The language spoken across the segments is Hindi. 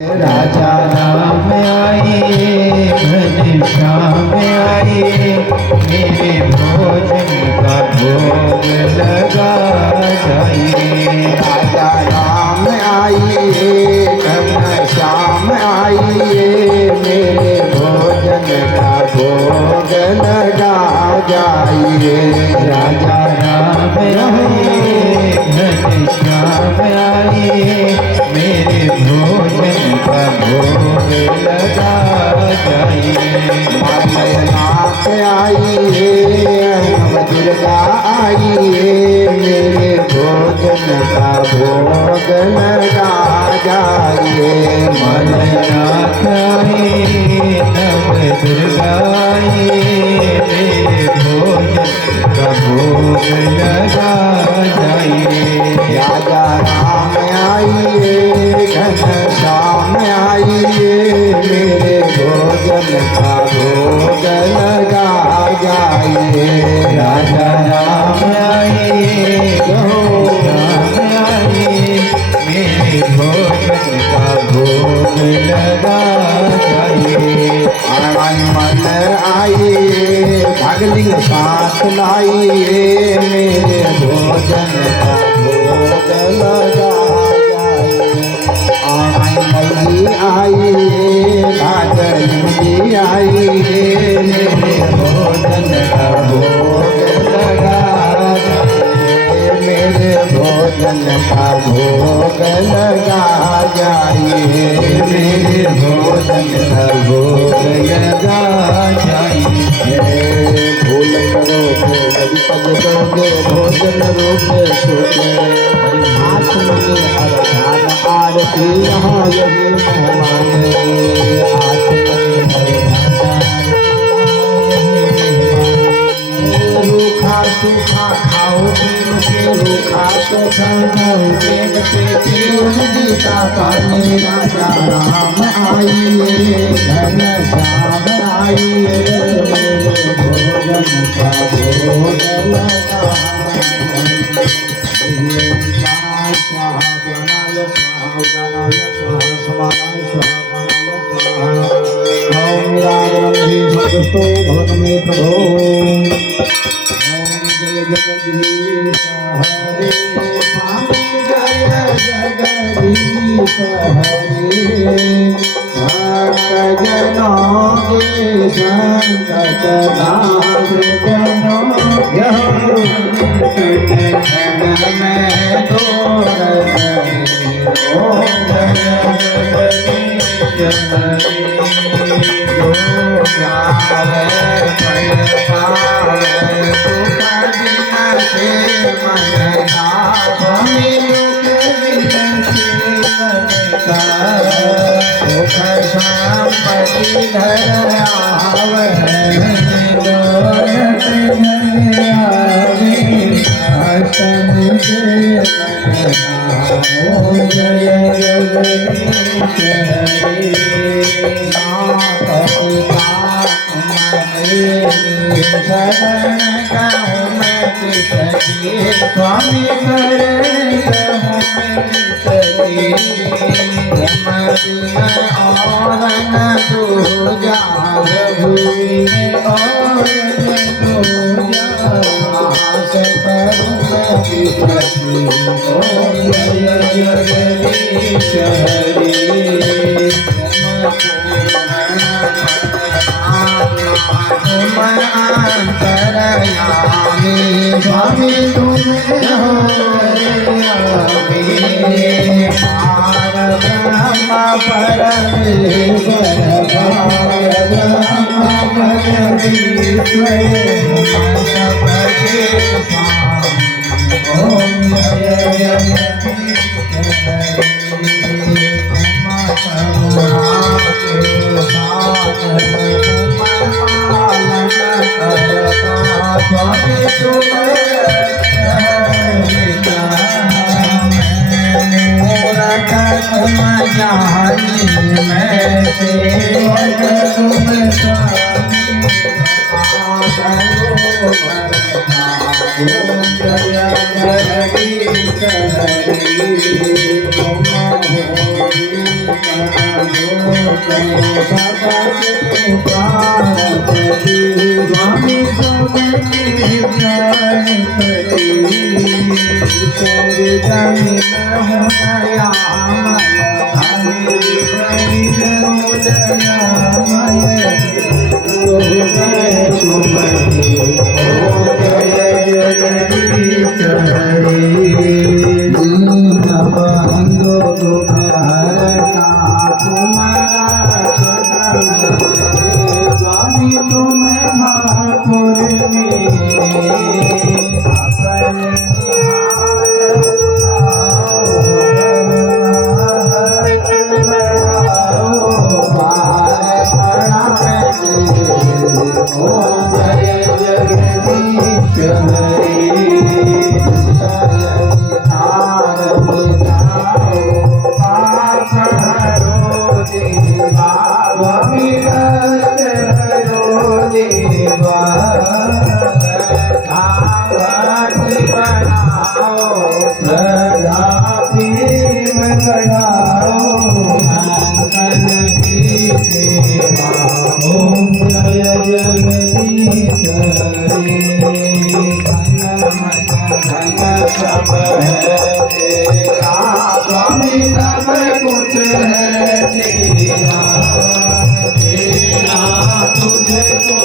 राजा राम आइए, घनश्याम आइए, मेरे भोजन का भोग लगा जाइए। राजा राम आइए, घनश्याम आइए, मेरे भोजन का भोग लगा जाइए। राजा राम आइए, घनश्याम आइए, मेरे भोजन का भोग लगा जाइए। नाथ आइए, नव दुर्गा आइए, मेरे भोजन का भोग लगा जाइए। मलनाथ आइए, नव दुर्गा आइए, मेरे भोजन का भोग लगा जाइए। राजा राम आइए, घनश्याम आइए, मेरे भोजन का भोग लगा जाइए। राजा राम आइए, घनश्याम आइए, मेरे भोजन का भोग लगा जाइए। मन आइए, भगलिंग साथ लाइए, मेरे भोजन का भोग लगा जाइए। मई आइए, भागलिंगी आइए, मेरे भोजन का भोग लगा जाइए। मेरे भोजन का भोग लगा जाइए। मेरे भोजन का भोग लगा जाइए। भूल करो कभी पद करोगे, भोजन रोगे सोगे। हाथ में अरधान आरती, यहाँ यही मेहमान। हाथ में अरधान, रूखा सूखा खाओ दिन से, रूखा सूखा खाओ दिन से, तीन गीता का मेरा राम आइए, घनश्याम आइए, मेरे भोजन का भोग लगा। भगतो भवन में प्रभो। ओम जय जगदीश हरे, स्वामी जय जगदीश हरे। भक्त जनों के संकट नाश जनों, यह क्षण में दूर नहीं। ओम जय जगदीश हरे। स्वामी और न तू जाग भूमि और तू जास जगदीश हरे। अंतरयामी स्वामी तुम हो ब्रह्म परमेश्वर, ब्रह्म परमेश्वर, ओम जय जगदीश जगदीश हरे। स्वामी सबके प्राणपति चरितन हो गया बंधो तुम्हारा स्वामी तुम ठाकुर स्वामी सब कुछ है तेरा तुझको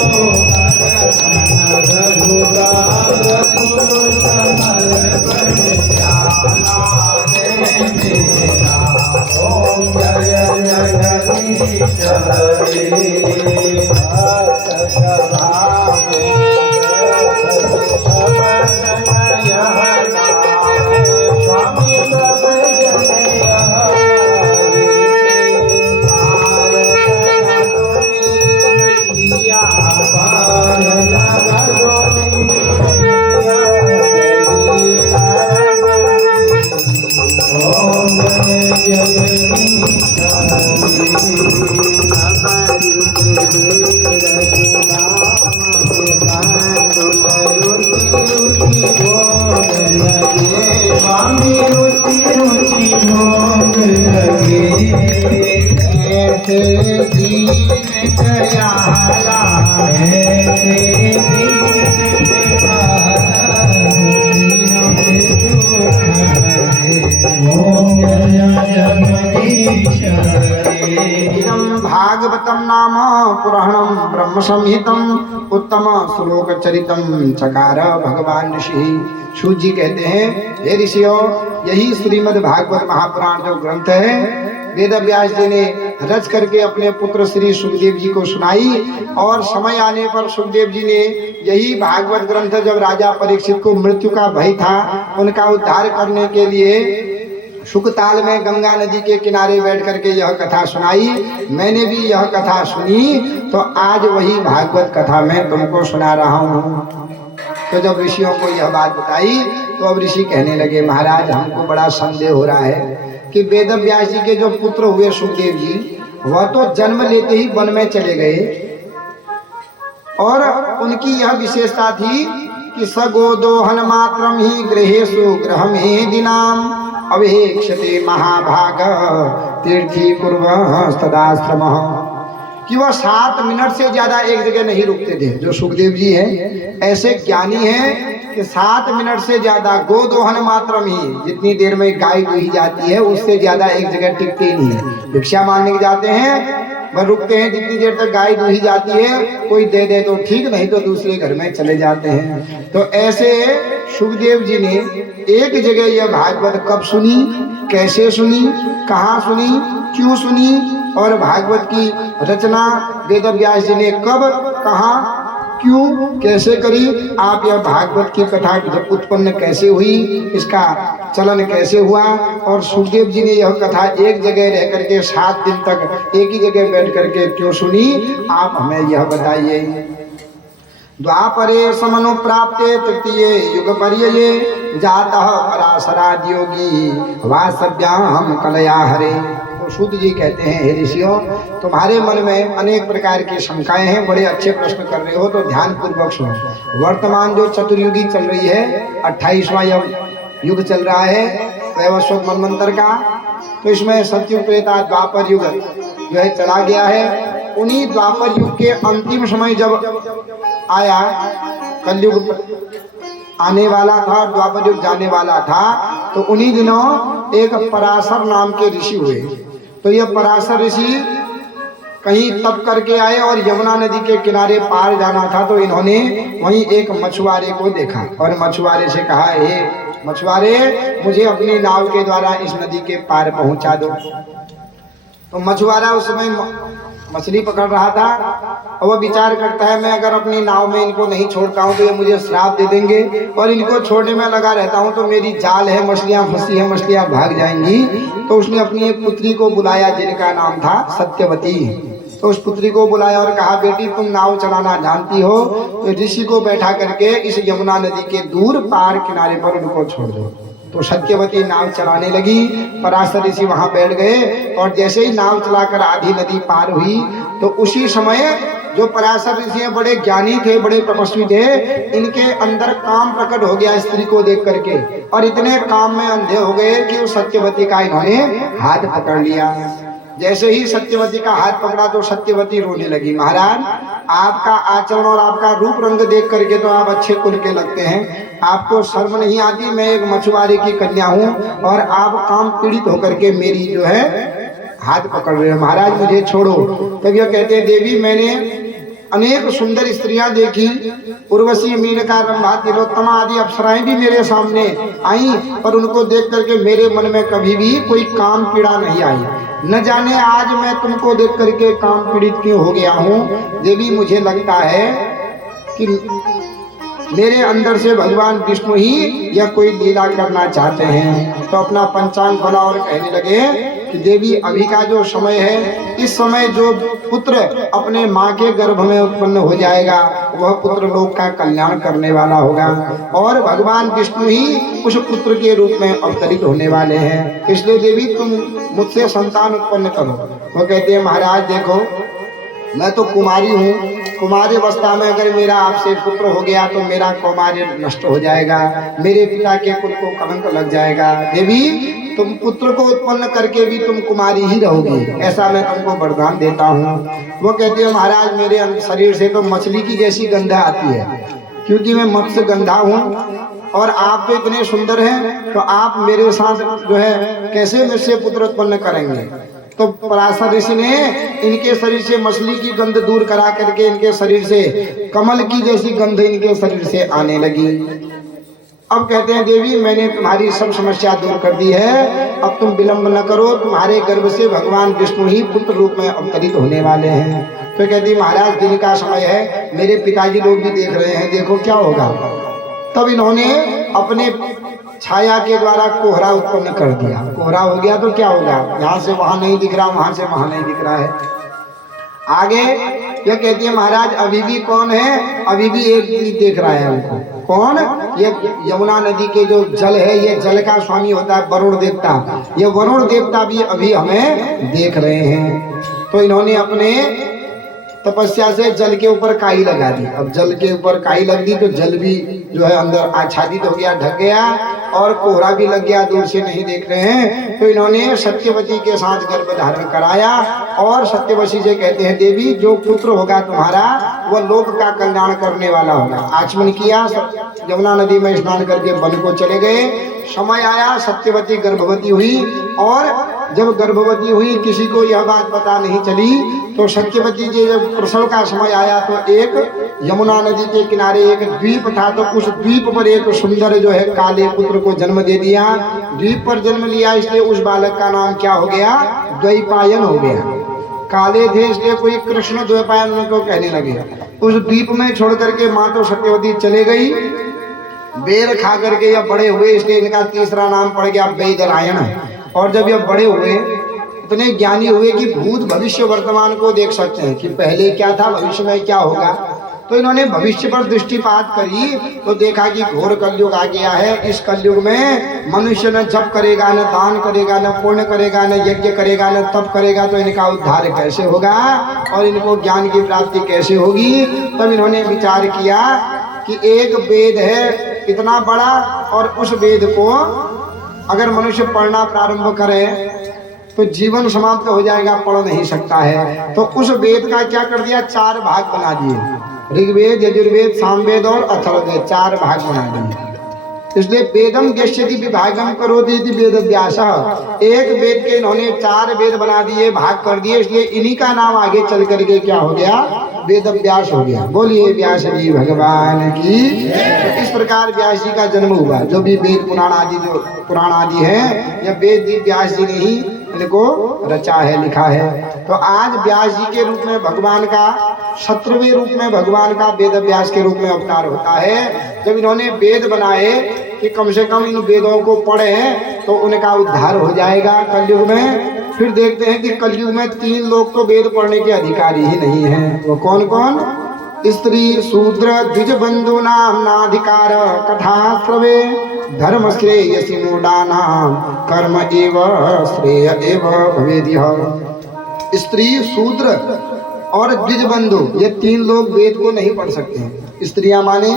भागवतम नाम पुराणम ब्रह्म संहितम उत्तम श्लोक चरितम चकार भगवान ऋषि। सूत जी कहते हैं, हे ऋषियों, यही श्रीमद् भागवत महापुराण जो ग्रंथ है वेद व्यास जी ने रच करके अपने पुत्र श्री सुखदेव जी को सुनाई। और समय आने पर सुखदेव जी ने यही भागवत ग्रंथ जब राजा परीक्षित को मृत्यु का भय था, उनका उद्धार करने के लिए सुखताल में गंगा नदी के किनारे बैठ करके यह कथा सुनाई। मैंने भी यह कथा सुनी, तो आज वही भागवत कथा मैं तुमको सुना रहा हूँ। तो जब ऋषियों को यह बात बताई तो अब ऋषि कहने लगे, महाराज हमको बड़ा संदेह हो रहा है कि वेद व्यास जी के जो पुत्र हुए सुखदेव जी, वह तो जन्म लेते ही वन में चले गए और उनकी यह विशेषता थी कि सगोदोहन मात्रम ही गृहेषु गृहमें दिनाम अवेक्षते महाभाग तीर्थी कुर्वः तदाश्रमः, कि वह 7 मिनट से ज्यादा एक जगह नहीं रुकते थे। जो सुखदेव जी हैं ऐसे ज्ञानी हैं कि 7 मिनट से ज्यादा गोदोहन मात्रम ही, जितनी देर में गाय दुही जाती है उससे ज्यादा एक जगह टिकते नहीं है। भिक्षा मांगने के जाते हैं वह रुकते हैं, जितनी देर तक गाय दुही जाती है कोई दे दे तो ठीक, नहीं तो दूसरे घर में चले जाते हैं। तो ऐसे सुखदेव जी ने एक जगह यह भागवत कब सुनी, कैसे सुनी, कहाँ सुनी, क्यों सुनी, और भागवत की रचना वेद व्यास जी ने कब, कहाँ, क्यों, कैसे करी, आप यह भागवत की कथा जब उत्पन्न कैसे हुई, इसका चलन कैसे हुआ, और सुखदेव जी ने यह कथा एक जगह रह करके 7 दिन तक एक ही जगह बैठ करके क्यों सुनी, आप हमें यह बताइए। द्वापरे समनुप्राप्ते तृतीये युग पर्यये जातः पराशराद योगी वासव्याम कलया हरे। तो सूत जी कहते हैं, हे ऋषियों, तुम्हारे मन में अनेक प्रकार की शंकाएं हैं, बड़े अच्छे प्रश्न कर रहे हो, तो ध्यान पूर्वक सुनो। वर्तमान जो चतुर्युगी चल रही है, 28वां युग चल रहा है वैवस्वत मनवंतर का, तो इसमें सतयुग त्रेता द्वापर युग जो है चला गया है। उन्हीं द्वापर युग के अंतिम समय जब आया, कलयुग आने वाला था, द्वापर युग जाने वाला था, तो उन्हीं दिनों एक पराशर नाम के ऋषि हुए। तो ये पराशर ऋषि कहीं तप करके आए और यमुना नदी के किनारे पार जाना था, तो इन्होंने वहीं एक मछुआरे को देखा और मछुआरे से कहा, हे मछुआरे, मुझे अपनी नाव के द्वारा इस नदी के पार पहुंचा दो। तो मछुआरा उस समय मछली पकड़ रहा था और वह विचार करता है, मैं अगर अपनी नाव में इनको नहीं छोड़ता हूँ तो ये मुझे श्राप दे देंगे, और इनको छोड़ने में लगा रहता हूँ तो मेरी जाल है, मछलियाँ फंसी है, मछलियाँ भाग जाएंगी। तो उसने अपनी एक पुत्री को बुलाया जिनका नाम था सत्यवती। तो उस पुत्री को बुलाया और कहा, बेटी तुम नाव चलाना जानती हो, तो ऋषि को बैठा करके इस यमुना नदी के दूर पार किनारे पर उनको छोड़ दो। तो सत्यवती नाव चलाने लगी, पराशर ऋषि वहां बैठ गए और जैसे ही नाव चलाकर आधी नदी पार हुई, तो उसी समय जो पराशर ऋषि हैं बड़े ज्ञानी थे, बड़े तपस्वी थे, इनके अंदर काम प्रकट हो गया स्त्री को देख करके, और इतने काम में अंधे हो गए कि उस सत्यवती का इन्होंने हाथ पकड़ लिया। जैसे ही सत्यवती का हाथ पकड़ा तो सत्यवती रोने लगी, महाराज आपका आचरण और आपका रूप रंग देख करके तो आप अच्छे कुल के लगते हैं, आपको शर्म नहीं आती, मैं एक मछुआरे की कन्या हूँ और आप काम पीड़ित होकर के मेरी जो है हाथ पकड़ रहे हो, महाराज मुझे छोड़ो। तब यह कहते हैं, देवी मैंने अनेक सुंदर स्त्रियां देखी, उर्वशी, मेनका, रंभा, तिलोत्तमा आदि अप्सराएं भी मेरे सामने आई, पर उनको देख करके मेरे मन में कभी भी कोई काम पीड़ा नहीं आई। न जाने आज मैं तुमको देख करके काम पीड़ित क्यों हो गया हूँ। देवी मुझे लगता है कि मेरे अंदर से भगवान विष्णु ही यह कोई लीला करना चाहते हैं। तो अपना पंचांग खोला और कहने लगे कि देवी अभी का जो समय है, इस समय जो पुत्र अपने माँ के गर्भ में उत्पन्न हो जाएगा वह पुत्र लोक का कल्याण करने वाला होगा, और भगवान विष्णु ही उस पुत्र के रूप में अवतरित होने वाले हैं। इसलिए देवी तुम मुझसे संतान उत्पन्न करो। वो कहते हैं, महाराज देखो मैं तो कुमारी हूँ, कुमारी अवस्था में अगर मेरा आपसे पुत्र हो गया तो मेरा कौमार्य नष्ट हो जाएगा, मेरे पिता के कुल को कलंक लग जाएगा। देवी तुम पुत्र को उत्पन्न करके भी तुम कुमारी ही रहोगी, ऐसा मैं तुमको वरदान देता हूँ। वो कहते हैं, महाराज मेरे शरीर से तो मछली की जैसी गंधा आती है, क्योंकि मैं मत्स्य गंधा हूँ, और आप तो इतने सुंदर हैं, तो आप मेरे साथ जो है कैसे मुझसे पुत्र उत्पन्न करेंगे। तो पराशर ऋषि ने इनके शरीर से मछली की गंध दूर करा करके इनके शरीर से कमल की जैसी गंध इनके शरीर से आने लगी। अब कहते हैं, देवी मैंने तुम्हारी सब समस्या दूर कर दी है, अब तुम विलंब न करो, तुम्हारे गर्भ से भगवान विष्णु ही पुत्र रूप में अवतरित होने वाले हैं। तो कहती, महाराज दिन का समय है, मेरे पिताजी लोग भी देख रहे हैं, देखो क्या होगा। तब इन्होंने अपने छाया के द्वारा कोहरा उत्पन्न कर दिया। कोहरा हो गया तो क्या होगा, यहाँ से वहां नहीं दिख रहा, वहां से वहां नहीं दिख रहा है। आगे ये कहती है, महाराज अभी भी कौन है, अभी भी एक चीज देख रहा है हमको। कौन? ये यमुना नदी के जो जल है, ये जल का स्वामी होता है वरुण देवता, ये वरुण देवता भी अभी हमें देख रहे हैं। तो इन्होंने अपने तपस्या से जल के ऊपर काई लगा दी। अब जल के ऊपर काई लग दी तो जल भी जो है अंदर आच्छादित हो गया, ढक गया, और कोहरा भी लग गया, दूर से नहीं देख रहे हैं। तो इन्होंने सत्यवती के साथ गर्भ धारण कराया और सत्यवती से कहते हैं, देवी जो पुत्र होगा तुम्हारा वह लोक का कल्याण करने वाला होगा। आचमन किया, यमुना नदी में स्नान करके वन को चले गए। समय आया, सत्यवती गर्भवती हुई, और जब गर्भवती हुई किसी को यह बात पता नहीं चली। तो सत्यवती जी जब प्रसव का समय आया तो एक यमुना नदी के किनारे एक द्वीप था, तो उस द्वीप पर एक सुंदर जो है काले पुत्र को जन्म दे दिया। द्वीप पर जन्म लिया, इसलिए उस बालक का नाम क्या हो गया, द्वैपायन हो गया। काले थे इसलिए कोई कृष्ण द्वैपायन उनको कहने लगे। उस द्वीप में छोड़ करके माँ तो सत्यवती चले गई। बेर खा करके यह बड़े हुए, इसलिए इनका तीसरा नाम पड़ गया वेदरायण। और जब यह बड़े हुए इतने ज्ञानी हुए कि भूत भविष्य वर्तमान को देख सकते हैं कि पहले क्या था, भविष्य में क्या होगा। तो इन्होंने भविष्य पर दृष्टिपात करी तो देखा कि घोर कलयुग आ गया है। इस कलयुग में मनुष्य न जप करेगा, न दान करेगा, न पुण्य करेगा, न यज्ञ करेगा, न तप करेगा, तो इनका उद्धार कैसे होगा और इनको ज्ञान की प्राप्ति कैसे होगी। तब इन्होंने विचार किया कि एक वेद है इतना बड़ा, और उस वेद को अगर मनुष्य पढ़ना प्रारंभ करे तो जीवन समाप्त हो जाएगा, पढ़ नहीं सकता है। तो उस वेद का क्या कर दिया, 4 भाग बना दिए, ऋग्वेद, यजुर्वेद, सामवेद और अथर्ववेद, 4 भाग बना दिए। इसलिए वेदम यस्यति विभागम करोति इति वेदव्यासः, एक वेद के इन्होंने 4 वेद बना दिए, भाग कर दिए, इसलिए इन्हीं का नाम आगे चल करके क्या हो गया, वेदव्यास हो गया। बोलिए व्यास जी भगवान की। तो इस प्रकार व्यास जी का जन्म हुआ। जो भी वेद पुराण आदि है, यह वेद जी व्यास जी ने ही इनको रचा है, लिखा है। तो आज व्यास जी के रूप में भगवान का, 17वें रूप में भगवान का वेद व्यास के रूप में अवतार होता है। जब इन्होंने वेद बनाए कि कम से कम इन वेदों को पढ़े तो उनका उद्धार हो जाएगा कलयुग में। फिर देखते हैं कि कलयुग में 3 लोग तो वेद पढ़ने के अधिकारी ही नहीं हैं। वो कौन कौन, स्त्री शूद्र द्विज बंधु नाम नाधिकार कथा श्रवे धर्म श्रेयसी मूढ़ानाम कर्म एव श्रेय एव भवेदिह। स्त्री शूद्र और द्विज बंधु, ये 3 लोग वेद को नहीं पढ़ सकते हैं। स्त्रियां माने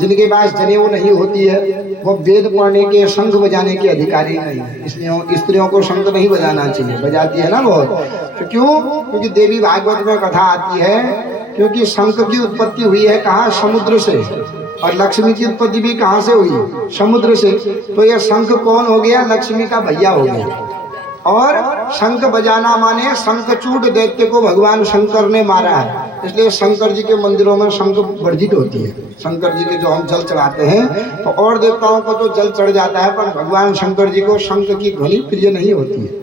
जिनके पास जनेऊ नहीं होती है, वो वेद पढ़ने के, शंख बजाने के अधिकारी नहीं है। इसलिए स्त्रियों को शंख नहीं बजाना चाहिए, बजाती है ना बहुत। तो क्यों, क्योंकि देवी भागवत में कथा आती है, क्योंकि शंख की उत्पत्ति हुई है कहाँ, समुद्र से, और लक्ष्मी की उत्पत्ति भी कहाँ से हुई, समुद्र से। तो यह शंख कौन हो गया, लक्ष्मी का भैया हो गया। और शंख बजाना माने शंखचूड दैत्य को भगवान शंकर ने मारा है, इसलिए शंकर जी के मंदिरों में शंख वर्जित होती है। शंकर जी के जो हम जल चढ़ाते हैं, तो और देवताओं को तो जल चढ़ जाता है, पर भगवान शंकर जी को शंख की ध्वनि प्रिय नहीं होती है।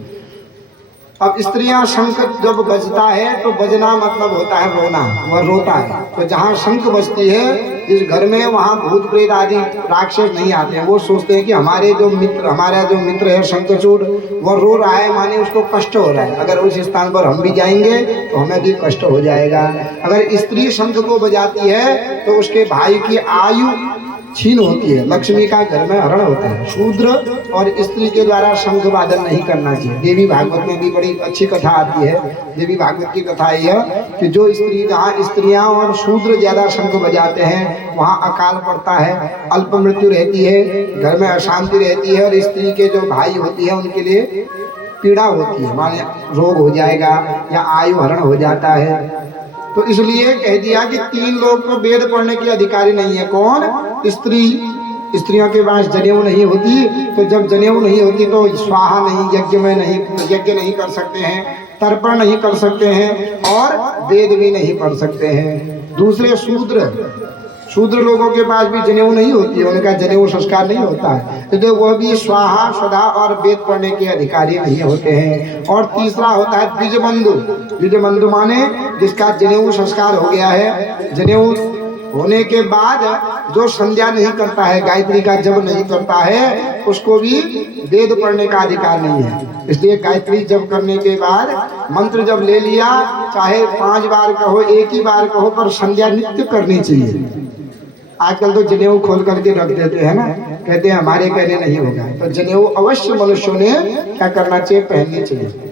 अब स्त्रियां, शंख जब बजता है तो बजना मतलब होता है रोना, वह रोता है। तो जहाँ शंख बजती है जिस घर में, वहाँ भूत प्रेत आदि राक्षस नहीं आते हैं। वो सोचते हैं कि हमारा जो मित्र है शंखचूड, वह रो रहा है, माने उसको कष्ट हो रहा है, अगर उस स्थान पर हम भी जाएंगे तो हमें भी कष्ट हो जाएगा। अगर स्त्री शंख को बजाती है तो उसके भाई की आयु छीन होती है, लक्ष्मी का घर में हरण होता है। शूद्र और स्त्री के द्वारा शंख वादन नहीं करना चाहिए। देवी भागवत में भी बड़ी अच्छी कथा आती है। देवी भागवत की कथा यह कि जो स्त्री, जहाँ स्त्रियां और शूद्र ज्यादा शंख बजाते हैं, वहाँ अकाल पड़ता है, अल्प मृत्यु रहती है, घर में अशांति रहती है, और स्त्री के जो भाई होती है उनके लिए पीड़ा होती है, माने रोग हो जाएगा या आयु हरण हो जाता है। तो इसलिए कह दिया कि 3 लोग तो वेद पढ़ने के अधिकारी नहीं है। कौन, स्त्री, स्त्रियों के पास जनेऊ नहीं होती, तो जब जनेऊ नहीं होती तो स्वाहा नहीं, यज्ञ में नहीं, यज्ञ नहीं कर सकते हैं, तर्पण नहीं कर सकते हैं, और वेद भी नहीं पढ़ सकते हैं। दूसरे शूद्र लोगों के पास भी जनेऊ नहीं होती है, उनका जनेऊ संस्कार नहीं होता है, तो वह भी स्वाहा स्वधा और वेद पढ़ने के अधिकारी नहीं होते हैं। और तीसरा होता है द्विजबंधु। द्विजबंधु माने जिसका जनेऊ संस्कार हो गया है, जनेऊ होने के बाद जो संध्या नहीं करता है, गायत्री का जप नहीं करता है, उसको भी वेद पढ़ने का अधिकार नहीं है। इसलिए गायत्री जप करने के बाद मंत्र जब ले लिया, चाहे 5 बार कहो, 1 ही बार कहो, पर संध्या नित्य करनी चाहिए। आजकल तो जनेऊ खोल करके रख देते हैं ना, कहते हैं हमारे कहने नहीं होगा। तो जनेऊ अवश्य मनुष्यों ने क्या करना चाहिए, पहननी चाहिए।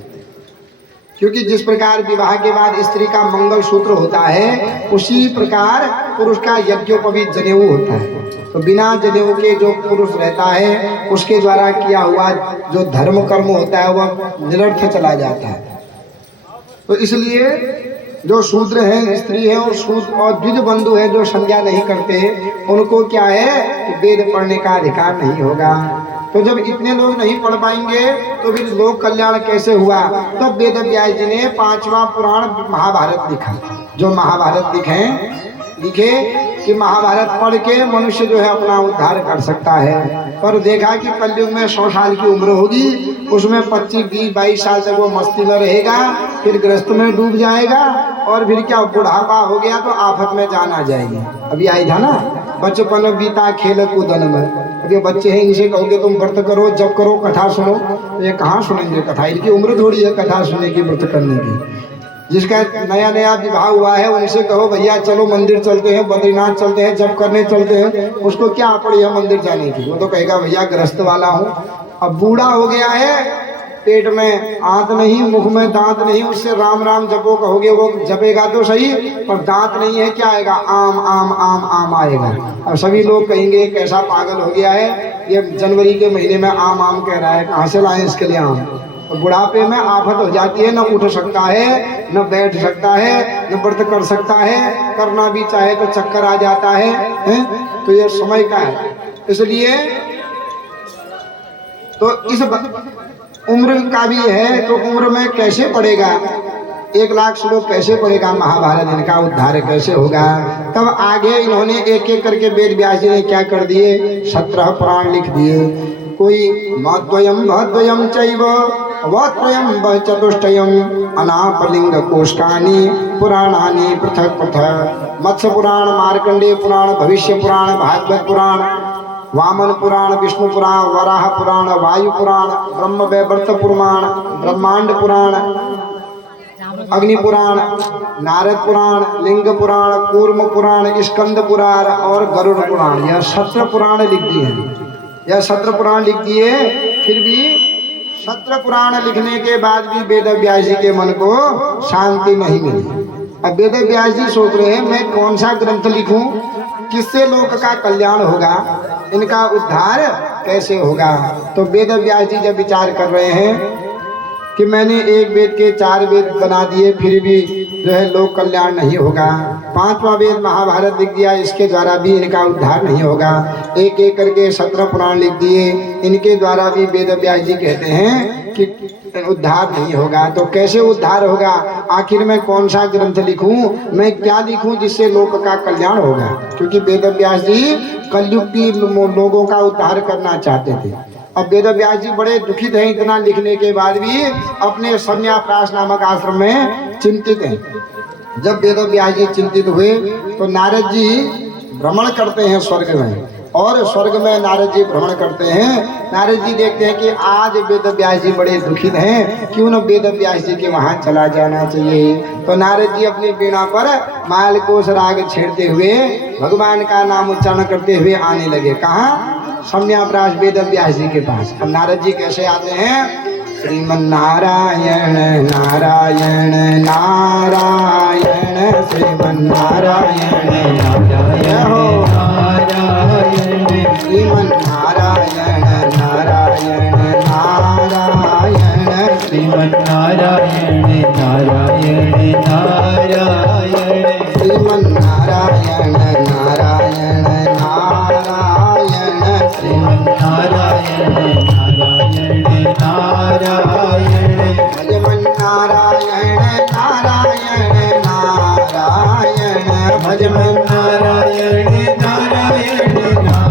क्योंकि जिस प्रकार विवाह के बाद स्त्री का मंगल सूत्र होता है, उसी प्रकार पुरुष का यज्ञोपवीत जनेऊ होता है। तो बिना जनेऊ के जो पुरुष रहता है, उसके द्वारा किया हुआ जो धर्म कर्म होता है वह निरर्थ चला जाता है। तो इसलिए जो शूद्र हैं, स्त्री है और द्विज बंधु है जो संध्या नहीं करते, उनको क्या है कि वेद पढ़ने का अधिकार नहीं होगा। तो जब इतने लोग नहीं पढ़ पाएंगे तो फिर लोक कल्याण कैसे हुआ। तो वेद व्यास जी ने 5वां पुराण महाभारत लिखा। जो महाभारत लिखे कि महाभारत पढ़ के मनुष्य जो है अपना उद्धार कर सकता है। पर देखा कि कलयुग में 100 साल की उम्र होगी, उसमें 25, 20, 22 साल तक वो मस्ती में रहेगा, फिर गृहस्थ में डूब जाएगा, और फिर क्या बुढ़ापा हो गया तो आफत में जान आ जाएगी। अभी आई था ना, बचपन बीता खेल कूदन में। ये बच्चे हैं, इनसे कहोगे तुम व्रत करो, जप करो, कथा सुनो, तो ये कहाँ सुनेंगे कथा। इनकी उम्र थोड़ी है कथा सुनने की, व्रत करने की। जिसका नया नया विवाह हुआ है उनसे कहो भैया चलो मंदिर चलते हैं, बद्रीनाथ चलते हैं, जप करने चलते हैं, उसको क्या पड़ी है मंदिर जाने की। वो तो कहेगा भैया गृहस्थ वाला हूँ। अब बूढ़ा हो गया है पेट में आंत नहीं, मुख में दांत नहीं, उससे राम राम जपो कहोगे वो जपेगा तो सही, पर दांत नहीं है, क्या आएगा? आम आम आम आम आएगा। अब सभी लोग कहेंगे कैसा पागल हो गया है, ये जनवरी के महीने में आम आम कह रहा है, कहाँ से लाए इसके लिए आम? तो बुढ़ापे में आफत हो जाती है, न उठ सकता है, न बैठ सकता है, न व्रत कर सकता है, करना भी चाहे तो चक्कर आ जाता है, तो ये समय का है। इसलिए तो इस उम्र का भी है, तो उम्र में कैसे पड़ेगा? 1 लाख श्लोक कैसे पड़ेगा महाभारत, इनका उद्धार कैसे होगा? तब आगे इन्होंने एक एक करके वेद व्यास जी ने क्या कर दिए? 17 पुराण लिख दिए। कोई मद्वयम भद्वयम चैव वत्रयम चतुष्टयम अनापलिंग कोष्ठानि पुराणानि पृथक पृथक। मत्स्य पुराण, मार्कंडेय पुराण, भविष्य पुराण, भागवत पुराण, वामन पुराण, विष्णु पुराण, वराह पुराण, वायु पुराण, ब्रह्म वैवर्त पुराण, ब्रह्मांड पुराण, अग्नि पुराण, नारद पुराण, लिंग पुराण, कूर्म पुराण, स्कंद पुराण और गरुड़ पुराण। यह 17 पुराण लिख दिए हैं, यह 17 पुराण लिख दिए। फिर भी 17 पुराण लिखने के बाद भी वेद व्यास जी के मन को शांति नहीं मिली। अब वेद व्यास जी सोच रहे हैं मैं कौन सा ग्रंथ लिखूं, किससे लोक का कल्याण होगा, इनका उद्धार कैसे होगा? तो वेद व्यास जी जब विचार कर रहे हैं कि मैंने एक वेद के 4 वेद बना दिए, फिर भी जो है लोक कल्याण नहीं होगा, 5वां वेद महाभारत लिख दिया, इसके द्वारा भी इनका उद्धार नहीं होगा, एक एक करके 17 पुराण लिख दिए, इनके द्वारा भी वेद व्यास जी कहते हैं कि उद्धार नहीं होगा। तो कैसे उद्धार होगा? आखिर मैं कौन सा ग्रंथ लिखूं, मैं क्या लिखूं जिससे लोक का कल्याण होगा? क्योंकि वेद व्यास जी कलयुग की लोगों का उद्धार करना चाहते थे। अब वेद व्यास जी बड़े दुखित हैं, इतना लिखने के बाद भी अपने संन्यास नामक आश्रम में चिंतित हैं। जब वेद व्यास जी चिंतित हुए तो नारद जी भ्रमण करते हैं स्वर्ग में, और स्वर्ग में नारद जी भ्रमण करते हैं। नारद जी देखते हैं कि आज वेद व्यास जी बड़े दुखित हैं, क्यों न वेद व्यास जी के वहाँ चला जाना चाहिए। तो नारद जी अपनी वीणा पर मालकोस राग छेड़ते हुए भगवान का नाम उच्चारण करते हुए आने लगे। कहाँ? सम्याप्रास वेद व्यास जी के पास। अब नारद जी कैसे आते हैं? श्रीमन नारायण नारायण नारायण, श्रीमन नारायण नारायण नारायण, श्रीमन नारायण नारायण नारायण, श्रीमन नारायण नारायण नारायण, श्रीमन नारायण नारायण नारायण, श्रीमन नारायण नारायण नारायण, भजमन नारायण नारायण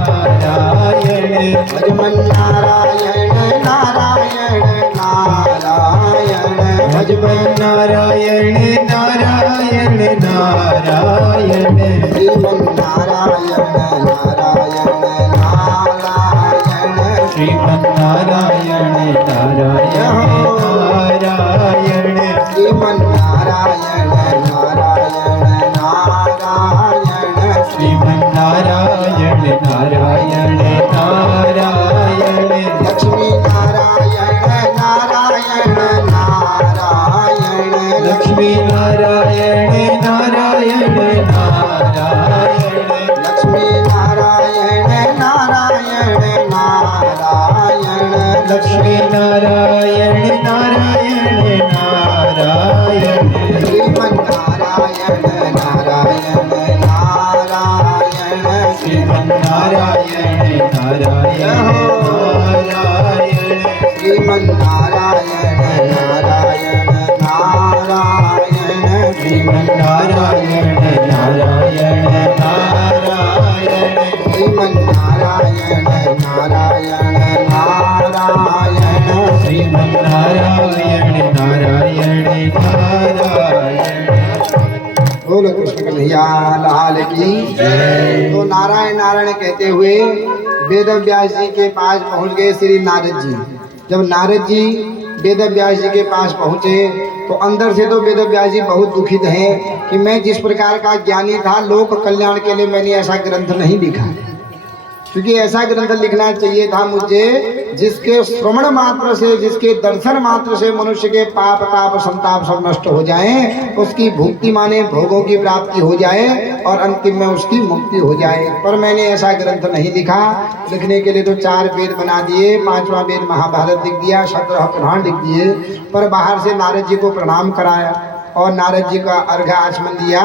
नारायण, भजमन नारायण नारायण नारायण, भजमन नारायण नारायण नारायण, भजमन नारायण नारायण नारायण, श्रीमन नारायण नारायण नारायण, श्रीमन नारायण नारायण नारायण, श्रीमन नारायण नारायण नारायण, श्रीमन नारायण नारायण नारायण, लक्ष्मी नारायण नारायण नारायण, लक्ष्मी नारायण नारायण नारायण, लक्ष्मी नारायण नारायण नारायण, लक्ष्मी नारायण नारायण नारायण, श्रीमन नारायण नारायण नारायण, श्रीमन नारायण नारायण नारायण, श्रीमन नारायण नारायण नारायण, श्रीमन नारायण नारायण नारायण, श्रीमन नारायण नारायण नारायण, श्रीमन नारायण नारायण नारायण। बोलो कृष्ण कन्हैया लाल की जय। तो नारायण नारायण कहते हुए वेद व्यास जी के पास पहुंच गए श्री नारद जी। जब नारद जी वेद व्यास जी के पास पहुंचे तो अंदर से तो वेद व्यास जी बहुत दुखित हैं कि मैं जिस प्रकार का ज्ञानी था लोक कल्याण के लिए मैंने ऐसा ग्रंथ नहीं लिखा, क्योंकि ऐसा ग्रंथ लिखना चाहिए था मुझे जिसके श्रवण मात्र से, जिसके दर्शन मात्र से मनुष्य के पाप ताप संताप सब नष्ट हो जाएं, उसकी भुक्ति माने भोगों की प्राप्ति हो जाए और अंतिम में उसकी मुक्ति हो जाए। पर मैंने ऐसा ग्रंथ नहीं लिखा। लिखने के लिए तो 4 वेद बना दिए, 5वां वेद महाभारत लिख दिया, 17 पुराण लिख दिए, पर बाहर से नारद जी को प्रणाम कराया और नारद जी का अर्घ्य आचमन दिया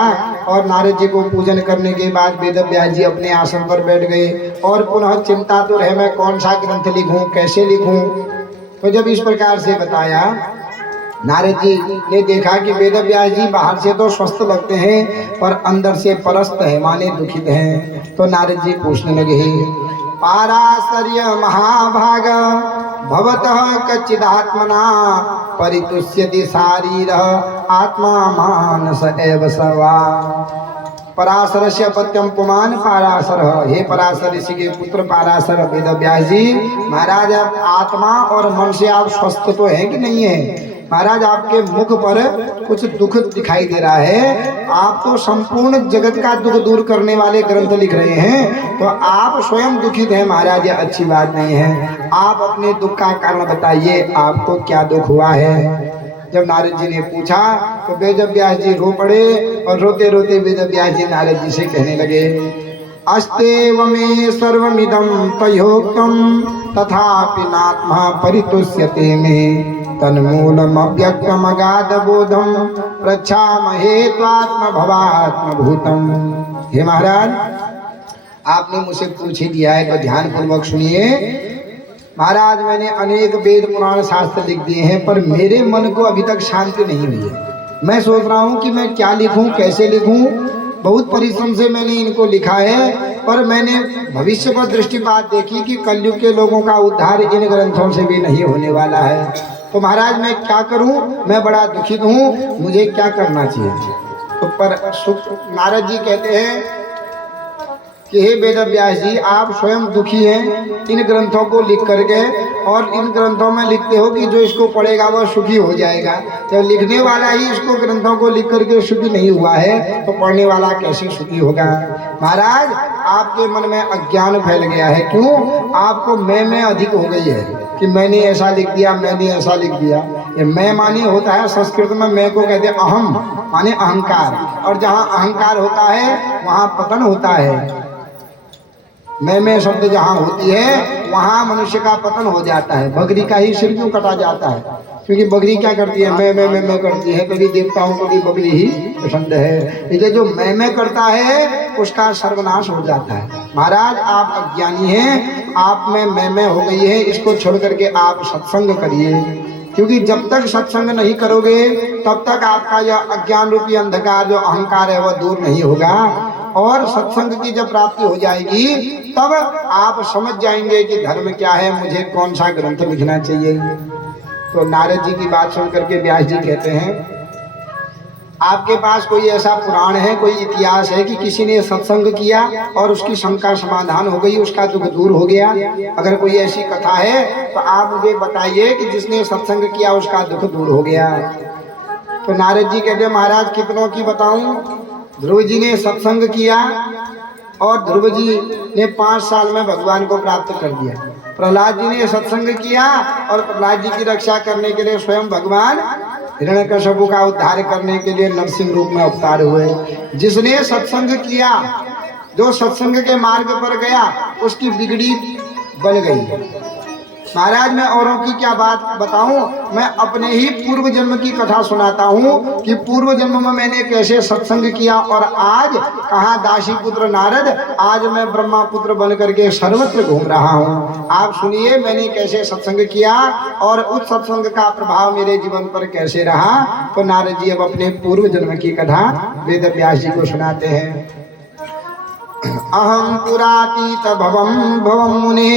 और नारद जी को पूजन करने के बाद वेद व्यास जी अपने आसन पर बैठ गए और पुनः चिंता तो रहे मैं कौन सा ग्रंथ लिखूं, कैसे लिखूं। तो जब इस प्रकार से बताया, नारद जी ने देखा कि वेद व्यास जी बाहर से तो स्वस्थ लगते हैं पर अंदर से परस्त है माने दुखित हैं। तो नारद जी पूछने लगे, पाराशर्य महाभाग भवतः कच्चिदात्मना परितुष्यति शारीर आत्मा मानस एव सर्वा। पराशरस्य पत्यम पुमान पाराशर। हे पराशर ऋषि के पुत्र पाराशर वेद व्यास जी, महाराज आप आत्मा और मन से आप स्वस्थ तो हैं कि नहीं है? महाराज आपके मुख पर कुछ दुख दिखाई दे रहा है। आप तो संपूर्ण जगत का दुख दूर करने वाले ग्रंथ लिख रहे हैं, तो आप स्वयं दुखित हैं महाराज, ये अच्छी बात नहीं है। आप अपने दुख का कारण बताइए, आपको क्या दुख हुआ है? जब नारद जी ने पूछा तो वेद व्यास जी रो पड़े और रोते रोते वेद व्यास जी नारद जी से कहने लगे, अस्तेव मे सर्वमिदं तयोक्तम तथापि नात्मा परितुष्यते मे तन्मूलम अव्यक्तम अगाध बोधम प्रच्छामहे त्वात्म भवात्म भूतम। हे महाराज, आपने मुझसे पूछ ही दिया है तो ध्यान पूर्वक सुनिए। महाराज, मैंने अनेक वेद पुराण शास्त्र लिख दिए हैं पर मेरे मन को अभी तक शांति नहीं हुई है। मैं सोच रहा हूँ कि मैं क्या लिखूं, कैसे लिखूं। बहुत परिश्रम से मैंने इनको लिखा है, पर मैंने भविष्य पर दृष्टिपात देखी कि कलयुग के लोगों का उद्धार इन ग्रंथों से भी नहीं होने वाला है। तो महाराज मैं क्या करूं? मैं बड़ा दुखित हूं, मुझे क्या करना चाहिए? तो पर नारद जी कहते हैं कि हे वेद व्यास जी, आप स्वयं दुखी हैं इन ग्रंथों को लिख करके, और इन ग्रंथों में लिखते हो कि जो इसको पढ़ेगा वह सुखी हो जाएगा। जब लिखने वाला ही इसको ग्रंथों को लिख करके सुखी नहीं हुआ है तो पढ़ने वाला कैसे सुखी होगा? महाराज, आपके मन में अज्ञान फैल गया है। क्यों? आपको मैं अधिक हो गई है कि मैंने ऐसा लिख दिया, मैंने ऐसा लिख दिया। ये मैं माने होता है संस्कृत में, मैं को कहते हैं अहम माने अहंकार, और जहाँ अहंकार होता है वहाँ पतन होता है। मैं शब्द जहाँ होती है वहाँ मनुष्य का पतन हो जाता है। बकरी का ही सिर क्यों कटा जाता है? क्योंकि बकरी क्या करती है? मैं करती है। कभी देवताओं को भी बकरी ही पसंद है। इसलिए जो मैं करता है उसका सर्वनाश हो जाता है। महाराज, आप अज्ञानी हैं, आप में मैं हो गई है। इसको छोड़ करके आप सत्संग करिए, क्योंकि जब तक सत्संग नहीं करोगे तब तक आपका यह अज्ञान रूपी अंधकार जो अहंकार है वह दूर नहीं होगा। और सत्संग की जब प्राप्ति हो जाएगी तब आप समझ जाएंगे कि धर्म क्या है, मुझे कौन सा ग्रंथ लिखना चाहिए। तो नारद जी की बात सुन करके व्यास जी कहते हैं, आपके पास कोई ऐसा पुराण है, कोई इतिहास है कि किसी ने सत्संग किया और उसकी शंका समाधान हो गई, उसका दुख दूर हो गया? अगर कोई ऐसी कथा है तो आप मुझे बताइए कि जिसने सत्संग किया उसका दुख दूर हो गया। तो नारद जी कहते, महाराज कितनों की बताऊं? ध्रुव जी ने सत्संग किया और ध्रुव जी ने 5 साल में भगवान को प्राप्त कर दिया। प्रहलाद जी ने सत्संग किया और प्रहलाद जी की रक्षा करने के लिए स्वयं भगवान हिरण्यकश्यप का उद्धार करने के लिए नरसिंह रूप में अवतार हुए। जिसने सत्संग किया, जो सत्संग के मार्ग पर गया, उसकी बिगड़ी बन गई। महाराज, मैं औरों की क्या बात बताऊं, मैं अपने ही पूर्व जन्म की कथा सुनाता हूं कि पूर्व जन्म में मैंने कैसे सत्संग किया और आज कहाँ दासी पुत्र नारद, आज मैं ब्रह्मा पुत्र बन करके सर्वत्र घूम रहा हूं। आप सुनिए मैंने कैसे सत्संग किया और उस सत्संग का प्रभाव मेरे जीवन पर कैसे रहा। तो नारद जी अब अपने पूर्व जन्म की कथा वेद व्यास जी को सुनाते हैं। अहम पुरातीत भवम भवम मुने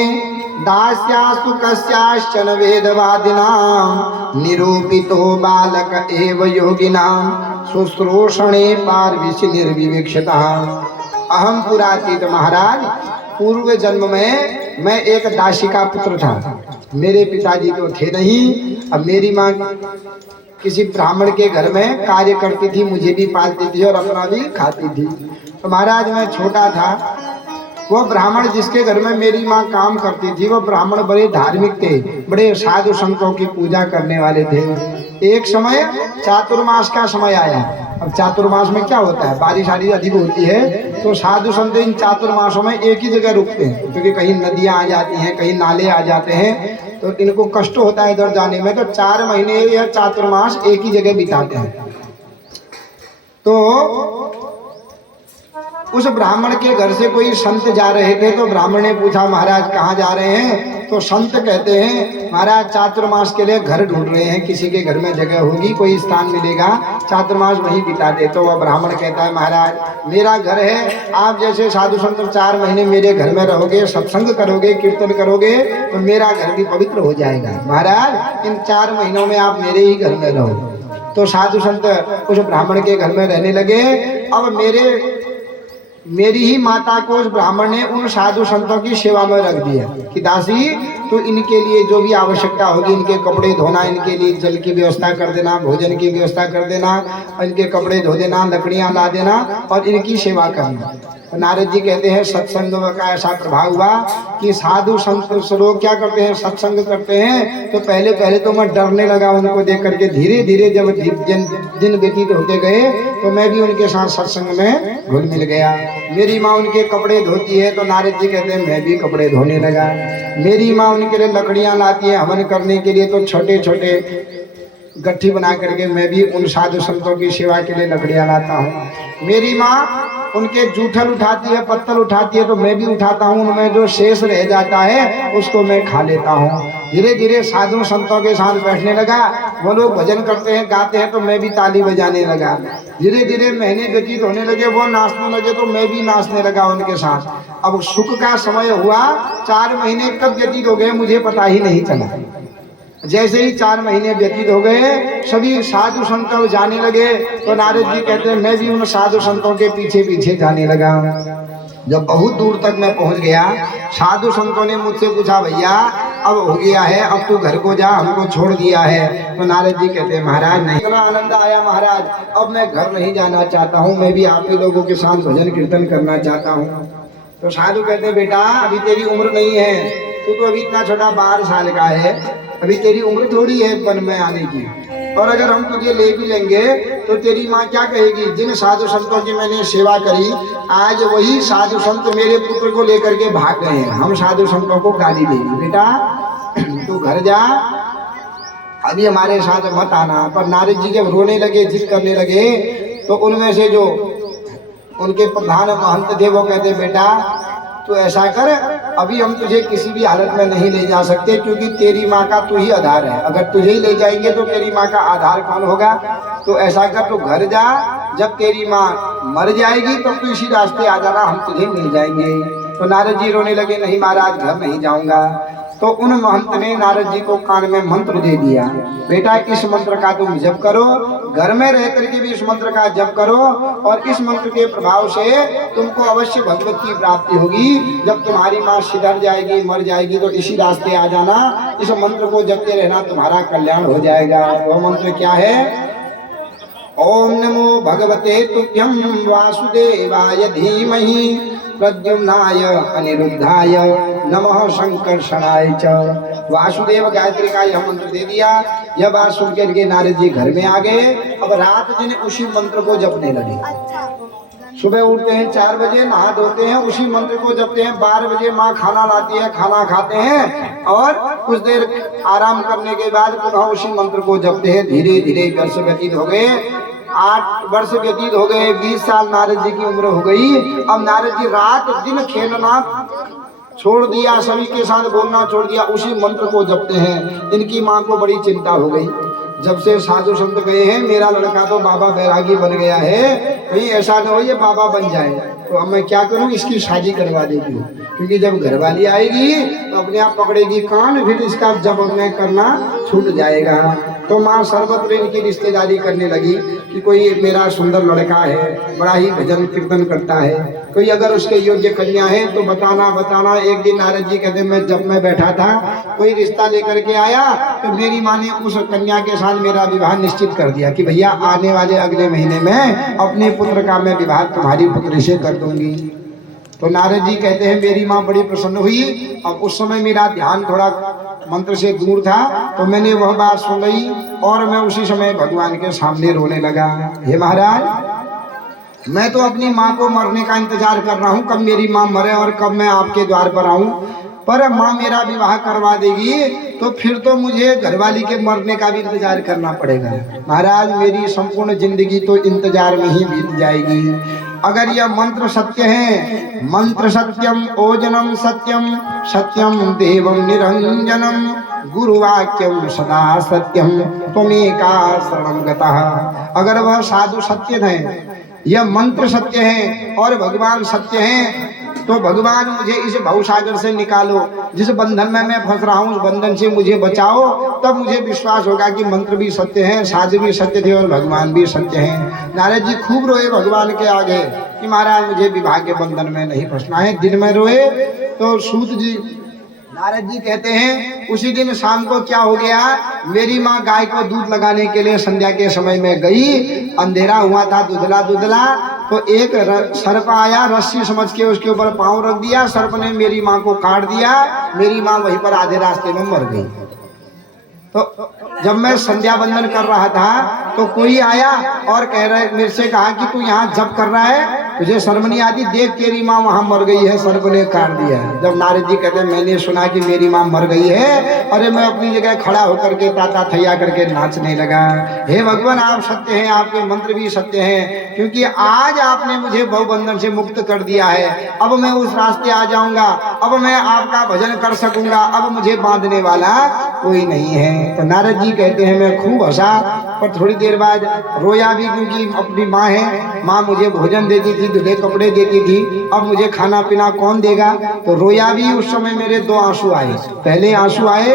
दास्यास्तु कस्याश्चन वेदवादिनां निरूपितो बालक एव योगिनां शुश्रूषणे पार्विशि निर्विवेक्षतः। अहम पुरातीत, महाराज पूर्व जन्म में मैं एक दासी का पुत्र था। मेरे पिताजी तो थे नहीं। अब मेरी माँ किसी ब्राह्मण के घर में कार्य करती थी, मुझे भी पालती थी और अपना भी खाती थी। तो महाराज मैं छोटा था वो ब्राह्मण जिसके घर में मेरी माँ काम करती थी, वो ब्राह्मण बड़े धार्मिक थे, बड़े साधु संतों की पूजा करने वाले थे। एक समय चातुर्मास का समय आया। अब चातुर्मास में क्या होता है, बारिश आदि अधिक होती है, तो साधु संत इन चातुर्मासों में एक ही जगह रुकते हैं, क्योंकि कहीं नदियां आ जाती हैं, कहीं नाले आ जाते हैं, तो इनको कष्ट होता है इधर जाने में। तो 4 महीने या चातुर्मास एक ही जगह बिताते हैं। तो उस ब्राह्मण के घर से कोई संत जा रहे थे, तो ब्राह्मण ने पूछा महाराज कहाँ जा रहे हैं? तो संत कहते हैं महाराज चातुर्मास के लिए घर ढूंढ रहे हैं, किसी के घर में जगह होगी, कोई स्थान मिलेगा, चातुर्मास वहीं बिता दे। तो वह ब्राह्मण कहता है महाराज मेरा घर है, आप जैसे साधु संत 4 महीने मेरे घर में रहोगे, सत्संग करोगे, कीर्तन करोगे, तो मेरा घर भी पवित्र हो जाएगा। महाराज इन 4 महीनों में आप मेरे ही घर में रहो। तो साधु संत उस ब्राह्मण के घर में रहने लगे। अब मेरी ही माता को उस ब्राह्मण ने उन साधु संतों की सेवा में रख दिया कि दासी तो इनके लिए जो भी आवश्यकता होगी, इनके कपड़े धोना, इनके लिए जल की व्यवस्था कर देना, भोजन की व्यवस्था कर देना, इनके कपड़े धो देना, लकड़ियां ला देना और इनकी सेवा करना। तो नारद जी कहते हैं सत्संग का ऐसा प्रभाव हुआ कि साधु संत लोग क्या करते हैं, सत्संग करते हैं। तो पहले तो मैं डरने लगा उनको देख करके। धीरे धीरे जब दिन व्यतीत होते गए तो मैं भी उनके साथ सत्संग में घुल मिल गया। मेरी माँ उनके कपड़े धोती है, तो नारद जी कहते हैं मैं भी कपड़े धोने लगा। मेरी माँ उनके लिए लकड़ियां लाती है हवन करने के लिए, तो छोटे छोटे गट्ठी बना करके मैं भी उन साधु संतों की सेवा के लिए लकड़ियां लाता हूँ। मेरी माँ उनके जूठल उठाती है, पत्थर उठाती है, तो मैं भी उठाता हूँ। उनमें जो शेष रह जाता है उसको मैं खा लेता हूँ। धीरे धीरे साधु संतों के साथ बैठने लगा। वो लोग भजन करते हैं, गाते हैं, तो मैं भी ताली बजाने लगा। धीरे धीरे महीने व्यतीत होने लगे, वो नाचने लगे तो मैं भी नाचने लगा उनके साथ। अब सुख का समय हुआ, 4 महीने कब व्यतीत हो गए मुझे पता ही नहीं चला। जैसे ही 4 महीने व्यतीत हो गए, सभी साधु संत जाने लगे। तो नारद जी कहते हैं मैं भी उन साधु संतों के पीछे पीछे जाने लगा। जब बहुत दूर तक मैं पहुंच गया, साधु संतों ने मुझसे पूछा भैया अब हो गया है, अब तू घर को जा, हमको छोड़ दिया है। तो नारद जी कहते हैं महाराज नहीं, इतना आनंद आया महाराज, अब मैं घर नहीं जाना चाहता हूँ, मैं भी आप ही लोगों के साथ भजन कीर्तन करना चाहता हूँ। तो साधु कहते हैं बेटा अभी तेरी उम्र नहीं है, तू तो अभी इतना छोटा 12 साल का है, अभी तेरी उम्र थोड़ी है वन में आने की। और अगर हम तुझे ले भी लेंगे तो तेरी माँ क्या कहेगी, जिन साधु संतों की मैंने सेवा करी, आज वही साधु संत मेरे पुत्र को लेकर के भाग गए हैं, हम साधु संतों को गाली देंगे। बेटा तू घर जा, अभी हमारे साथ मत आना। पर नारद जी जब रोने लगे, जिद करने लगे, तो उनमें से जो उनके प्रधान महंत थे वो कहते बेटा तो ऐसा कर, अभी हम तुझे किसी भी हालत में नहीं ले जा सकते, क्योंकि तेरी माँ का तू ही आधार है। अगर तुझे ही ले जाएंगे तो तेरी माँ का आधार कौन होगा? तो ऐसा कर तू घर जा, जब तेरी माँ मर जाएगी तो तू इसी रास्ते आ जाना, हम तुझे मिल जाएंगे। तो नारद जी रोने लगे नहीं महाराज घर नहीं जाऊंगा। तो उन महंत ने नारद जी को कान में मंत्र दे दिया, बेटा इस मंत्र का तुम जप करो, घर में रह करके भी इस मंत्र का जप करो, और इस मंत्र के प्रभाव से तुमको अवश्य भगवत की प्राप्ति होगी। जब तुम्हारी माँ सिधर जाएगी, मर जाएगी, तो इसी रास्ते आ जाना, इस मंत्र को जपते रहना, तुम्हारा कल्याण हो जाएगा। वो मंत्र क्या है? ओम नमो भगवते तुभ्यं वासुदेवाय धीमहि प्रद्युम्नाय अनिरुद्धाय नमः संकर्षणाय च। वासुदेव गायत्री का यह मंत्र दे दिया। यह बात सुन के नारद जी घर में आ गए। अब रात दिन उसी मंत्र को जपने लगे। सुबह उठते हैं 4 बजे, नहा धोते हैं, उसी मंत्र को जपते हैं। 12 बजे माँ खाना लाती है, खाना खाते हैं, और कुछ देर आराम करने के बाद पुनः उसी मंत्र को जपते हैं। धीरे धीरे वर्ष व्यतीत हो गए, 8 वर्ष व्यतीत हो गए, 20 साल नारद जी की उम्र हो गई। अब नारद जी रात दिन खेलना छोड़ दिया, सभी के साथ बोलना छोड़ दिया, उसी मंत्र को जपते हैं। इनकी माँ को बड़ी चिंता हो गई। जब से साधु संत गए हैं, मेरा लड़का तो बाबा बैरागी बन गया है, कहीं ऐसा न हो ये बाबा बन जाए। तो अब मैं क्या करूं, इसकी शादी करवा देती हूँ, क्योंकि जब घरवाली आएगी तो अपने आप पकड़ेगी कान, फिर इसका जब मैं करना छूट जाएगा। तो माँ सर्वत्र इनकी रिश्तेदारी करने लगी कि कोई मेरा सुंदर लड़का है, बड़ा ही भजन कीर्तन करता है, कोई अगर उसके योग्य कन्या है तो बताना बताना। एक दिन नारद जी कहते मैं जब मैं बैठा था, कोई रिश्ता लेकर के आया, तो मेरी माँ ने उस कन्या के साथ मेरा विवाह निश्चित कर दिया कि भैया आने वाले अगले महीने में अपने पुत्र का मैं विवाह तुम्हारी पुत्री से कर दूंगी। तो नारद जी कहते हैं मेरी माँ बड़ी प्रसन्न हुई। अब उस समय मेरा ध्यान थोड़ा मंत्र से दूर था, तो मैंने वह बात सुन ली और मैं उसी समय भगवान के सामने रोने लगा। हे महाराज, मैं तो अपनी माँ को मरने का इंतजार कर रहा हूँ, कब मेरी माँ मरे और कब मैं आपके द्वार पर आऊँ। पर माँ मेरा विवाह करवा देगी तो फिर तो मुझे घरवाली के मरने का भी इंतजार करना पड़ेगा। महाराज, मेरी संपूर्ण जिंदगी तो इंतजार में ही बीत जाएगी। अगर यह मंत्र सत्य है, मंत्र सत्यम ओजनम सत्यम, सत्यम देवम निरंजनम, गुरुवाक्यम सदा सत्यम, त्वमेका शरणं गतः। अगर वह साधु सत्य है, यह मंत्र सत्य है और भगवान सत्य हैं, तो भगवान मुझे इस भवसागर से निकालो, जिस बंधन में मैं फंस रहा हूँ उस बंधन से मुझे बचाओ। तब मुझे विश्वास होगा कि मंत्र भी सत्य है, साधु भी सत्य थे और भगवान भी सत्य हैं। नारद जी खूब रोए भगवान के आगे कि महाराज मुझे विवाह के बंधन में नहीं फंसना है। दिन में रोए तो सूत जी, नारद जी कहते हैं उसी दिन शाम को क्या हो गया, मेरी माँ गाय को दूध लगाने के लिए संध्या के समय में गई। अंधेरा हुआ था, दुधला दुधला, तो एक सर्प आया, रस्सी समझ के उसके ऊपर पांव रख दिया। सर्प ने मेरी माँ को काट दिया। मेरी माँ वहीं पर आधे रास्ते में मर गई। तो जब मैं संध्या बंदन कर रहा था तो कोई आया और कह रहे, मेरे से कहा कि तू यहाँ जप कर रहा है, तुझे शर्म नहीं आती, देख तेरी माँ वहां मर गई है, सर्प ने काट दिया। जब नारद जी कहते हैं मैंने सुना कि मेरी माँ मर गई है, अरे मैं अपनी जगह खड़ा होकर के ताता थैया करके नाचने लगा। हे भगवान, आप सत्य हैं, आपके मंत्र भी सत्य हैं, क्योंकि आज आपने मुझे बहुबंधन से मुक्त कर दिया है। अब मैं उस रास्ते आ जाऊंगा, अब मैं आपका भजन कर सकूंगा, अब मुझे बांधने वाला कोई नहीं है। तो नारद जी कहते हैं मैं खूब हंसा, पर थोड़ी देर बाद रोया भी, क्योंकि अपनी माँ है, माँ मुझे भोजन देती थी, धुले कपड़े देती थी, अब मुझे खाना पीना कौन देगा। तो रोया भी। उस समय मेरे दो आंसू आए। पहले आंसू आए,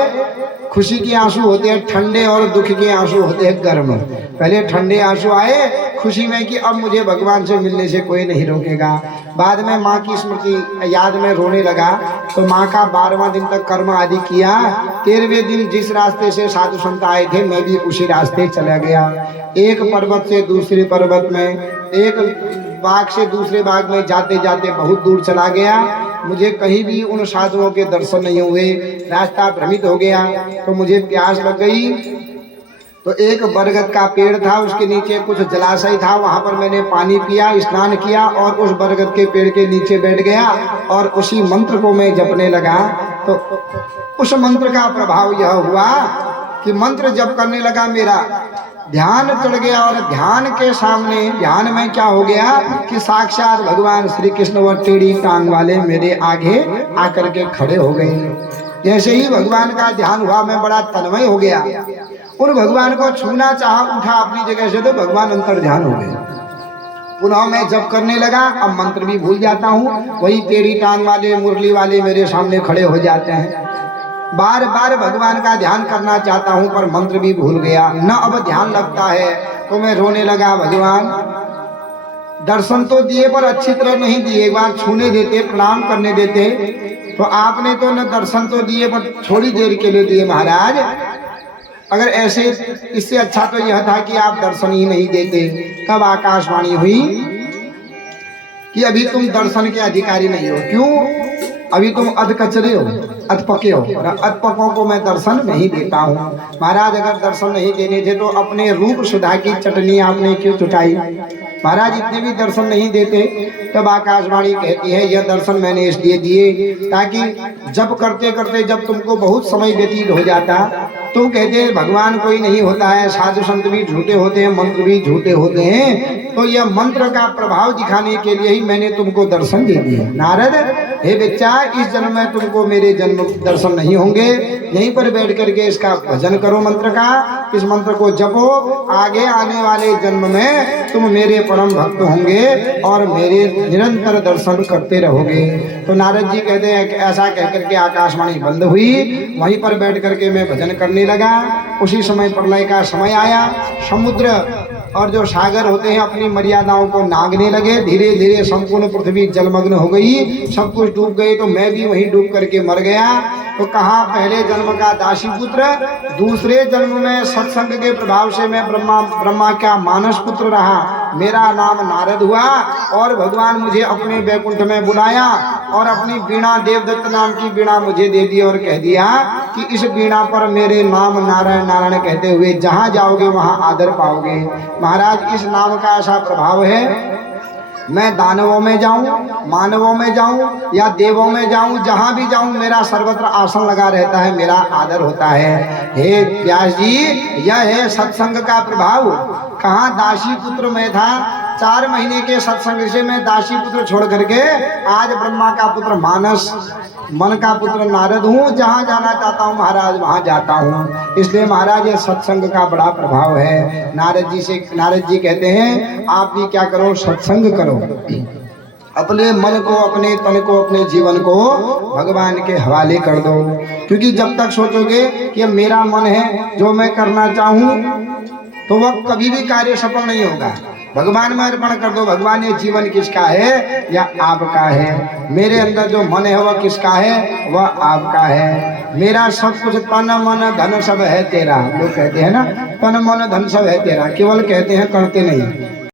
खुशी के आंसू होते हैं ठंडे और दुख के आंसू होते हैं गर्म। पहले ठंडे आंसू आए खुशी में कि अब मुझे भगवान से मिलने से कोई नहीं रोकेगा। बाद में माँ की स्मृति याद में रोने लगा। तो माँ का 12वां दिन तक कर्म आदि किया। 13वें दिन जिस रास्ते से साधु संत आए थे मैं भी उसी रास्ते चला गया। एक पर्वत से दूसरे पर्वत में, एक बाग से दूसरे बाग में जाते जाते बहुत दूर चला गया। मुझे कहीं भी उन साधुओं के दर्शन नहीं हुए, रास्ता भ्रमित हो गया। तो मुझे प्यास लग गई। तो एक बरगद का पेड़ था, उसके नीचे कुछ जलाशय था, वहां पर मैंने पानी पिया, स्नान किया और उस बरगद के पेड़ के नीचे बैठ गया और उसी मंत्र को मैं जपने लगा। तो उस मंत्र का प्रभाव यह हुआ कि मंत्र जप करने लगा, मेरा ध्यान चढ़ गया और ध्यान के सामने, ध्यान में क्या हो गया कि साक्षात भगवान श्री कृष्ण व टेढ़ी टांग वाले मेरे आगे आकर के खड़े हो गए। जैसे ही भगवान का ध्यान हुआ मैं बड़ा तन्मय हो गया। उन भगवान को छूना चाहा, उठा अपनी जगह से, तो भगवान अंतर ध्यान हो गए। पुनः मैं जप करने लगा। अब मंत्र भी भूल जाता हूँ, वही टेढ़ी टांग वाले मुरली वाले मेरे सामने खड़े हो जाते हैं। बार बार भगवान का ध्यान करना चाहता हूं पर मंत्र भी भूल गया, न अब ध्यान लगता है। तो मैं रोने लगा, भगवान दर्शन तो दिए पर अच्छी तरह नहीं दिए, एक बार छूने देते, प्रणाम करने देते। तो आपने तो न दर्शन तो दिए पर थोड़ी देर के लिए दिए महाराज। अगर ऐसे, इससे अच्छा तो यह था कि आप दर्शन ही नहीं देते। तब आकाशवाणी हुई कि अभी तुम दर्शन के अधिकारी नहीं हो। क्यों? अभी तुम अध कचरे हो, अधपके हो, और अधपकों को मैं दर्शन नहीं देता हूँ। महाराज अगर दर्शन नहीं देने थे तो अपने रूप सुधा की चटनी आपने क्यों चुटाई? महाराज इतने भी दर्शन नहीं देते। तब आकाशवाणी कहती है यह दर्शन मैंने इसलिए दिए ताकि जब करते करते जब तुमको बहुत समय व्यतीत हो जाता, तुम कहते भगवान कोई नहीं होता है, साधु संत भी झूठे होते हैं, मंत्र भी झूठे होते हैं, तो यह मंत्र का प्रभाव दिखाने के लिए ही मैंने तुमको दर्शन दे दिए। नारद, हे बच्चा, इस जन्म में तुमको मेरे जन्म दर्शन नहीं होंगे, यहीं पर बैठ करके इसका भजन करो मंत्र का, इस मंत्र को जपो, आगे आने वाले जन्म में तुम मेरे परम भक्त होंगे और मेरे निरंतर दर्शन करते रहोगे। तो नारद जी कहते हैं कि ऐसा कहकर के आकाशवाणी बंद हुई। वहीं पर बैठ करके मैं भजन करने लगा। उसी समय प्रलय का समय आया, समुद्र और जो सागर होते हैं अपनी मर्यादाओं को नागने लगे। धीरे धीरे संपूर्ण पृथ्वी जलमग्न हो गई, सब कुछ डूब गए, तो मैं भी वहीं डूब करके मर गया। तो कहा पहले जन्म का दासी पुत्र, दूसरे जन्म में सत्संग के प्रभाव से मैं ब्रह्मा का मानस पुत्र रहा, मेरा नाम नारद हुआ और भगवान मुझे अपने वैकुंठ में बुलाया और अपनी वीणा, देवदत्त नाम की वीणा मुझे दे दी और कह दिया कि इस वीणा पर मेरे नाम नारायण नारायण कहते हुए जहां जाओगे वहां आदर पाओगे। महाराज इस नाम का ऐसा प्रभाव है, मैं दानवों में जाऊं, मानवों में जाऊं या देवों में जाऊं, जहां भी जाऊं मेरा सर्वत्र आसन लगा रहता है, मेरा आदर होता है। हे व्यास जी, यह है सत्संग का प्रभाव। कहाँ दासी पुत्र में था, 4 महीने के सत्संग से मैं दासी पुत्र छोड़ करके आज ब्रह्मा का पुत्र मानस, मन का पुत्र नारद हूँ। जहाँ जाना चाहता हूँ महाराज वहाँ जाता हूँ। इसलिए महाराज ये सत्संग का बड़ा प्रभाव है। नारद जी कहते हैं आप भी क्या करो, सत्संग करो, अपने मन को, अपने तन को, अपने जीवन को भगवान के हवाले कर दो। क्योंकि जब तक सोचोगे कि मेरा मन है जो मैं करना चाहूँ, तो वह कभी भी कार्य सफल नहीं होगा। भगवान में अर्पण कर दो, भगवान ये जीवन किसका है या आपका है, मेरे अंदर जो मन है वह किसका है, वह आपका है। मेरा सब कुछ तन मन धन सब है तेरा, लोग कहते हैं ना, तन मन धन सब है तेरा, केवल कहते हैं करते नहीं।